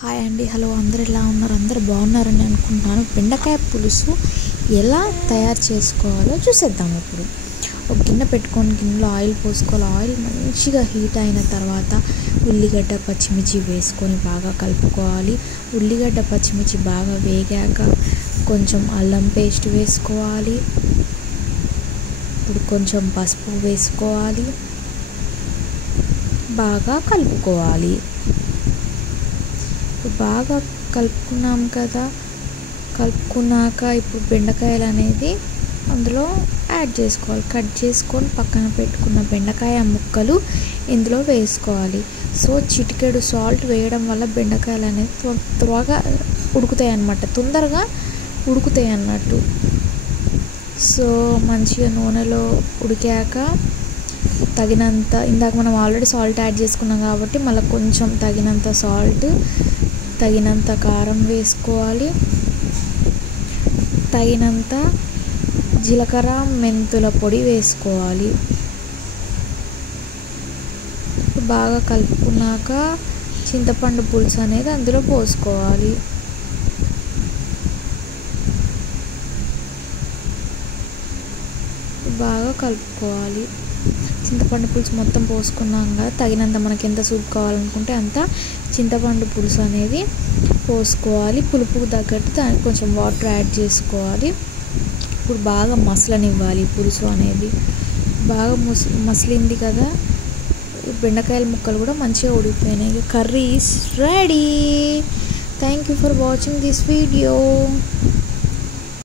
Hi అండి, hello, అందరు ఎలా ఉన్నారు? అందరు బాగున్నారని అనుకుంటున్నాను. బెండకాయ పులుసు ఎలా తయారు చేసుకోవాలో చూసేద్దాం. ఇప్పుడు ఒక గిన్నె పెట్టుకొని గిన్నెలో ఆయిల్ పోసుకోవాలి. ఆయిల్ మంచిగా హీట్ అయిన తర్వాత ఉల్లిగడ్డ పచ్చిమిర్చి వేసుకొని బాగా కలుపుకోవాలి. ఉల్లిగడ్డ పచ్చిమిర్చి బాగా వేగాక కొంచెం అల్లం పేస్ట్ వేసుకోవాలి. ఇప్పుడు కొంచెం పసుపు వేసుకోవాలి, బాగా కలుపుకోవాలి. బాగా కలుపుకున్నాం కదా, కలుపుకున్నాక ఇప్పుడు బెండకాయలు అనేది అందులో యాడ్ చేసుకోవాలి. కట్ చేసుకొని పక్కన పెట్టుకున్న బెండకాయ ముక్కలు ఇందులో వేసుకోవాలి. సో చిటికెడు సాల్ట్ వేయడం వల్ల బెండకాయలు అనేది త్వరగా ఉడుకుతాయి అన్నమాట, తొందరగా ఉడుకుతాయి అన్నట్టు. సో మంచిగా నూనెలో ఉడికాక తగినంత, ఇందాక మనం ఆల్రెడీ సాల్ట్ యాడ్ చేసుకున్నాం కాబట్టి మళ్ళీ కొంచెం తగినంత సాల్ట్, తగినంత కారం వేసుకోవాలి, తగినంత జీలకర్ర మెంతుల పొడి వేసుకోవాలి. బాగా కలుపుకున్నాక చింతపండు పులుసు అనేది అందులో పోసుకోవాలి. బాగా కలుపుకోవాలి. చింతపండు పులుసు మొత్తం పోసుకున్నాం కదా, తగినంత మనకి ఎంత సూప్ కావాలనుకుంటే అంత చింతపండు పులుసు అనేది పోసుకోవాలి. పులుపుకు తగ్గట్టు దానికి కొంచెం వాటర్ యాడ్ చేసుకోవాలి. ఇప్పుడు బాగా మసలనివ్వాలి. పులుసు అనేది బాగా మసిలింది కదా, బెండకాయల ముక్కలు కూడా మంచిగా ఉడికిపోయినాయి. Curry is ready. Thank you for watching this video.